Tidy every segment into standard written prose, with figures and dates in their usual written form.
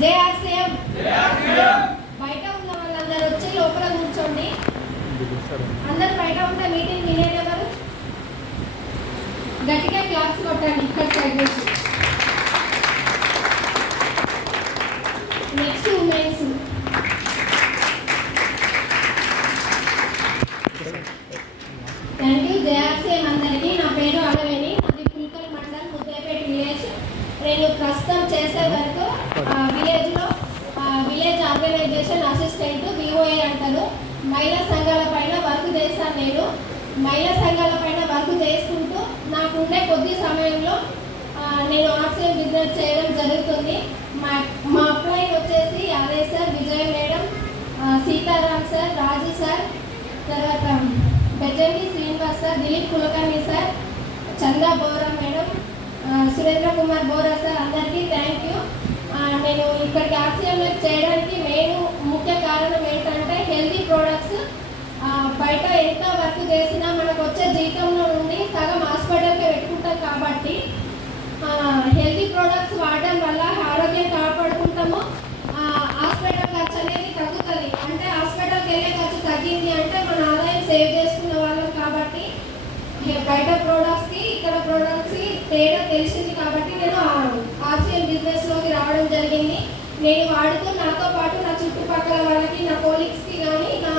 JRCM బయట ఉన్న వాళ్ళందరూ వచ్చి లోపల కూర్చోండి. అందరు బయట ఉంటే మీటింగ్ వినేదెవరు? గట్టిగా క్లాప్స్ కొట్టండి ఇక్కడ సైడ్ నుంచి. Next women's. Thank you. JRCM అందరికీ. నా పేరు అలవేణి. అది పుల్కల్ మండల్ ముద్దేపేట విలేజ్. నేను ప్రస్తుతం చేసే వరకు విలేజ్లో విలేజ్ ఆర్గనైజేషన్ అసిస్టెంట్ విఓఏ అంటారు. మహిళా సంఘాల పైన వర్క్ చేస్తాను. నేను మహిళా సంఘాల పైన వర్క్ చేసుకుంటూ నాకుండే కొద్ది సమయంలో నేను ఆర్సీఎం బిజినెస్ చేయడం జరుగుతుంది. మా అప్లైన్ వచ్చేసి యాదయ్య సార్, విజయ మేడం, సీతారాం సార్, రాజు సార్, తర్వాత బెజంగి శ్రీనివాస్ సార్, దిలీప్ కులకర్ణి సార్, చందా బోరా మేడం, సురేంద్ర కుమార్ బోరా సార్, అందరికీ థ్యాంక్ యూ. నేను ఇక్కడికి ఆర్సీఎం చేయడానికి ముఖ్య కారణం ఏంటంటే హెల్తీ ప్రోడక్ట్స్. బయట ఎంత వర్క్ చేసినా మనకు వచ్చే జీతంలో నుండి సగం హాస్పిటల్కి పెట్టుకుంటాం కాబట్టి హెల్తీ ప్రోడక్ట్స్ వాడడం వల్ల ఆరోగ్యం కాపాడుకుంటాము. హాస్పిటల్ ఖర్చు అనేది తగ్గుతుంది. అంటే హాస్పిటల్కి వెళ్ళే ఖర్చు తగ్గింది అంటే మన ఆదాయం సేవ్ చేసుకున్న వాళ్ళం కాబట్టి బయట ప్రోడక్ట్స్కి ఇక్కడ ప్రోడక్ట్స్కి తేడా తెలిసింది కాబట్టి నేను ఆర్సీఎం బిజినెస్లోకి రావడం జరిగింది. నేను వాడుతూ నాతో పాటు నా చుట్టుపక్కల వాళ్ళకి, నా కోలీగ్స్కి కానీ నా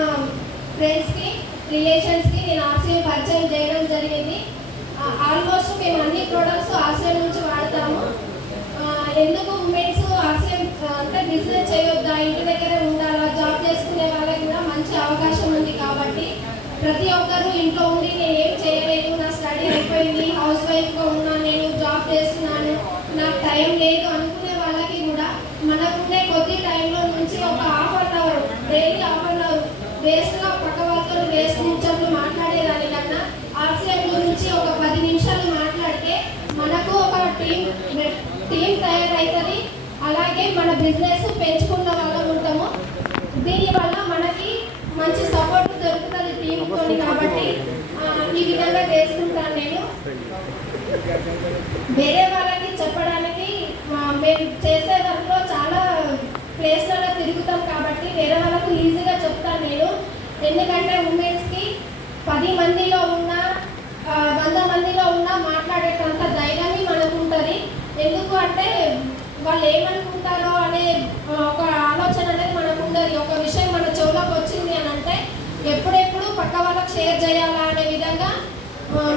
ఫ్రెండ్స్కి, రిలేషన్స్కి నేను ఆర్సీఎం పరిచయం చేయడం జరిగింది. ఆల్మోస్ట్ మేము అన్ని ప్రోడక్ట్స్ ఆర్సీఎం నుంచి వాడతాము. ఎందుకు ఉమెన్స్ ఆర్సీఎం అంటే బిజినెస్ చేయొద్దా, ఇంటి దగ్గర ఉండాలా, జాబ్ చేసుకునే వాళ్ళకి కూడా మంచి అవకాశం ఉంది కాబట్టి ప్రతి ఒక్కరూ ఇంట్లో ఉండి నేను ఏం చేయలేదు, నా స్టడీ అయిపోయింది, హౌస్ వైఫ్గా ఉన్నా, నేను జాబ్ చేస్తున్నాను, నాకు టైం లేదు అనుకునే వాళ్ళకి కూడా మనకుండే కొద్ది టైంలో నుంచి ఒక ½ అవర్, డైలీ ½ అవర్ వేస్ట్గా పక్క వాళ్ళతో వేస్ట్ నిమిషాలు మాట్లాడేదానికన్నా ఆర్సీఎం గురించి ఒక 10 నిమిషాలు మాట్లాడితే మనకు ఒక టీం తయారవుతుంది. అలాగే మన బిజినెస్ పెంచుకున్న వాళ్ళం ఉంటాము. దీనివల్ల మనకి మంచి సపోర్ట్ దొరుకుతుంది టీంతో. కాబట్టి ఈ విధంగా చేసుకుంటాను. నేను వేరే వాళ్ళకి చెప్పడానికి మేము చేసే వర్క్లో చాలా ప్లేస్లలో తిరుగుతాం కాబట్టి వేరే వాళ్ళకు ఈజీగా చెప్తాను నేను. ఎందుకంటే ఉమెన్స్కి 10 మందిలో ఉన్న 100 మందిలో ఉన్న మాట్లాడేటంత ధైర్యాన్ని మనకు ఉంటుంది. ఎందుకు అంటే వాళ్ళు ఏమనుకుంటారో అనే ఒక ఆలోచన అనేది మనకు ఉండదు. ఒక విషయం మన చెవులోకి వచ్చింది అని అంటే ఎప్పుడెప్పుడు పక్క వాళ్ళకి షేర్ చేయాలా అనే విధంగా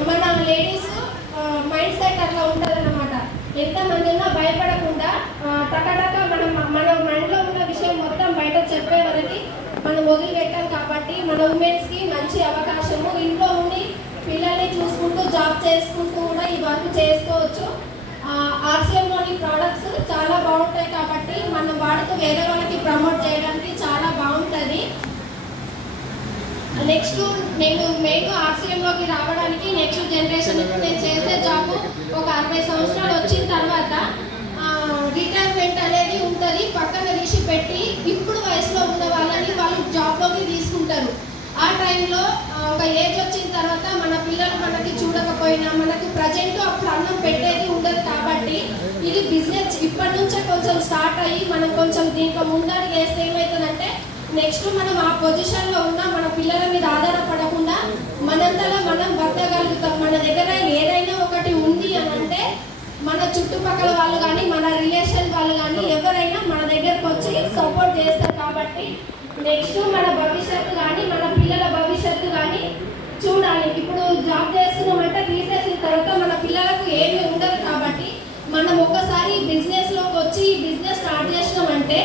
మన లేడీస్ మైండ్ సెట్ అట్లా ఉంటుంది అన్నమాట. ఎంతమంది ఉన్నా భయపడకుండా టకటక మన మైండ్లో ఉన్న విషయం మొత్తం బయట చెప్పే వరకు మనం వదిలిపెట్టాం కాబట్టి మన ఉమెన్స్కి మంచి అవకాశము. ఇంట్లో ఉండి పిల్లల్ని చూసుకుంటూ జాబ్ చేసుకుంటూ కూడా ఈ వర్క్ చేసుకోవచ్చు. ఆర్సీఎంలోని ప్రోడక్ట్స్ చాలా బాగుంటాయి కాబట్టి మనం వాడుతూ వేరే వాళ్ళకి ప్రమోట్ చేయడానికి చాలా బాగుంటుంది. నెక్స్ట్ నేను ఆర్సీఎంలోకి రావడానికి నెక్స్ట్ జనరేషన్కి నేను చేసే జాబ్ ఒక 60 సంవత్సరాలు వచ్చిన తర్వాత రిటైర్మెంట్ అనేది ఉంటుంది. పక్కన తీసి పెట్టి ఇప్పుడు వయసులో ఉన్న వాళ్ళని వాళ్ళు జాబ్లోకి తీసుకుంటారు. ఆ టైంలో ఒక ఏజ్ వచ్చిన తర్వాత మన పిల్లలు మనకి చూడకపోయినా మనకు ప్రజెంట్ అప్పుడు అన్నం పెట్టేది ఉండదు కాబట్టి ఇది బిజినెస్ ఇప్పటి నుంచే కొంచెం స్టార్ట్ అయ్యి మనం కొంచెం దీంట్లో ముందడుగు వేస్తే ఏమవుతుందంటే నెక్స్ట్ మనం ఆ పొజిషన్లో ఉన్న మన పిల్లల మీద ఆధారపడకుండా మనంతలో మనం బతకగలుగుతాం. మన దగ్గర ఏదైనా ఒకటి ఉంది అని అంటే మన చుట్టుపక్కల వాళ్ళు కానీ మన రిలేషన్ వాళ్ళు కానీ ఎవరైనా మన దగ్గరకు వచ్చి సపోర్ట్ చేస్తారు. కాబట్టి నెక్స్ట్ మన భవిష్యత్తు కానీ మన పిల్లల భవిష్యత్తు కానీ చూడాలి. ఇప్పుడు జాబ్ చేస్తున్నామంటే తీసేసిన తర్వాత మన పిల్లలకు ఏమీ ఉండదు కాబట్టి మనం ఒక్కసారి బిజినెస్లోకి వచ్చి బిజినెస్ స్టార్ట్ చేసినామంటే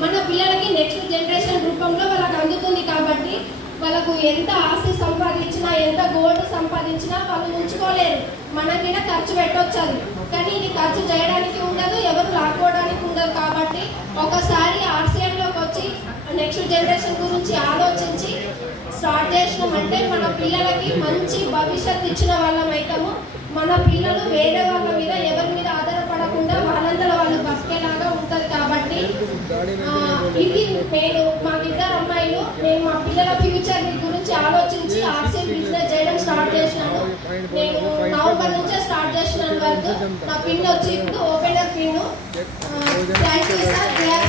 మన పిల్లలకి నెక్స్ట్ జనరేషన్ రూపంలో వాళ్ళకి అందుతుంది. కాబట్టి వాళ్ళకు ఎంత ఆస్తి సంపాదించినా ఎంత గోల్డ్ సంపాదించినా వాళ్ళు ఉంచుకోలేరు. మనకి ఖర్చు పెట్టవచ్చు అది, కానీ ఇది ఖర్చు చేయడానికి ఉండదు, ఎవరు లాక్కోవడానికి ఉండదు. కాబట్టి ఒకసారి ఆర్సీఎంలోకి వచ్చి నెక్స్ట్ జనరేషన్ గురించి ఆలోచించి స్టార్ట్ చేసినామంటే మన పిల్లలకి మంచి భవిష్యత్తు ఇచ్చిన వాళ్ళం అవుతాము. మన పిల్లలు వేరే వాళ్ళ మీద ఎవరి మీద ఆధారపడకుండా వాళ్ళంతా వాళ్ళు బతికేలాగా ఉంటుంది. కాబట్టి ఇది నేను మాకిద్దరు అమ్మాయిలు నేను మా పిల్లల ఫ్యూచర్ గురించి ఆలోచించి ఆర్సీఎం బిజినెస్ చేయడం స్టార్ట్ చేసినాను. నేను నవంబర్ నుంచే స్టార్ట్ చేసినాను. వర్క్. నా పిన్ వచ్చి ఇప్పుడు opener pin. Thank you sir.